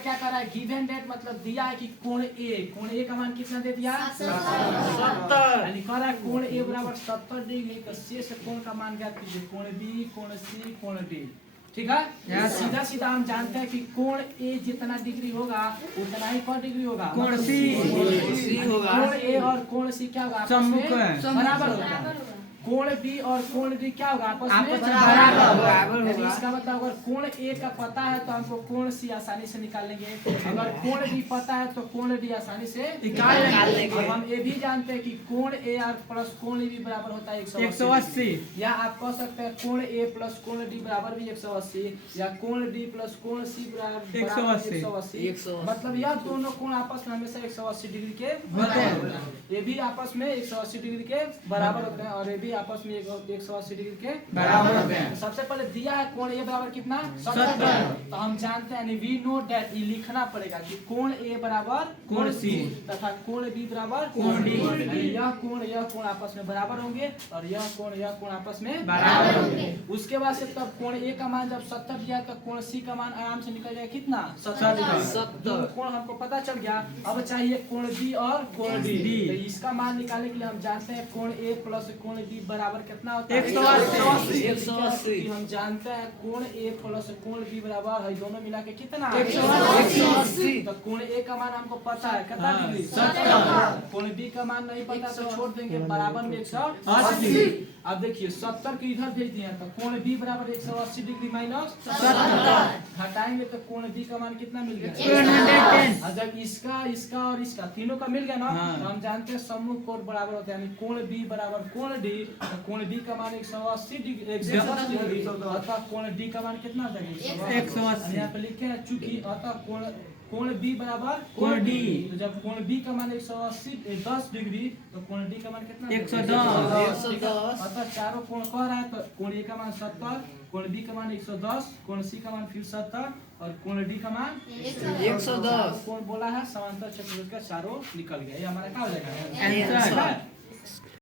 क्या कर रहा है, गिवन डेट मतलब दिया है कि कोण ए का मान कितना दे दिया 70, यानी कह रहा है कोण ए बराबर 70 डिग्री का शेष कोण का मान ज्ञात कीजिए, कोण बी, कोण सी, कोण डी। ठीक है, सीधा सीधा हम जानते हैं कि कोण ए जितना डिग्री होगा उतना ही कौन डिग्री होगा, कोण सी होगा। कोण ए और कोण सी क्या होगा, आपस में बराबर होगा। कोण बी और कोण डी क्या होगा, आपस में बराबर होगा। इसका मतलब अगर कोण ए का पता है तो हमको कोण सी आसानी से निकाल लेंगे, अगर कोण बी पता है तो कोण डी आसानी से निकाल लेंगे। हम ये भी जानते हैं कि कोण ए और प्लस कोण बी बराबर होता है 180, या आप कह सकते हैं कोण ए प्लस कोण डी बराबर भी 180, या कोण डी प्लस कोण सी बराबर 180। मतलब यह दोनों कोण आपस में हमेशा 180 डिग्री के होते हैं, ये भी आपस में 180 डिग्री के बराबर होते हैं, और ये भी आपस में 180 डिग्री के बराबर होते हैं। सबसे पहले दिया है कोण ए बराबर कितना 70, तो हम जानते हैं वी नो दैट, ये लिखना पड़ेगा कि कोण ए बराबर कोण सी तथा कोण बी बराबर कोण डी। यह कोण आपस में बराबर होंगे और यह कोण आपस में बराबर होंगे। उसके बाद से तब कोण ए का मान जब 70 दिया तो कोण सी का मान आराम से निकल जाएगा कितना 70। कोण हमको पता चल गया, अब चाहिए कोण बी और कोण डी। तो इसका मान निकालने के लिए हम जानते हैं कोण ए प्लस कोण बी बराबर कितना होता है 180। हम जानते हैं कोण ए प्लस कोण बी बराबर है दोनों मिला के कितना 180। तो कोण ए का मान हमको पता है कितना डिग्री 70, कोण बी का मान नहीं पता तो छोड़ देंगे, बराबर में 180। अब देखिए 70 को इधर भेज दिए तो कोण बी बराबर 180 डिग्री माइनस 70, घटाएंगे तो कोण बी का मान कितना मिल गया 110। अगर इसका और इसका तीनों का मिल गया ना, तो हम जानते हैं समूह कोण बराबर होते हैं, यानी कोण बी बराबर कोण डी, कोण बी का मान 180 डिग्री अतः कोण डी का मान कितना होता है 180। यहाँ पे लिखे हैं चूंकि अतः कोण बी बराबर कोण डी, तो जब कोण बी का मान 10 डिग्री तो कोण डी का मान कितना 110। अतः चारों कोण कह रहा है तो कोण ए का मान 70, कोण बी का मान 110, कोण सी का मान फिर 70 और कोण डी का मान 110। कोण बोला है समांतर चतुर्भुज का चारों निकल गया, ये हमारा क्या हो जाएगा आंसर।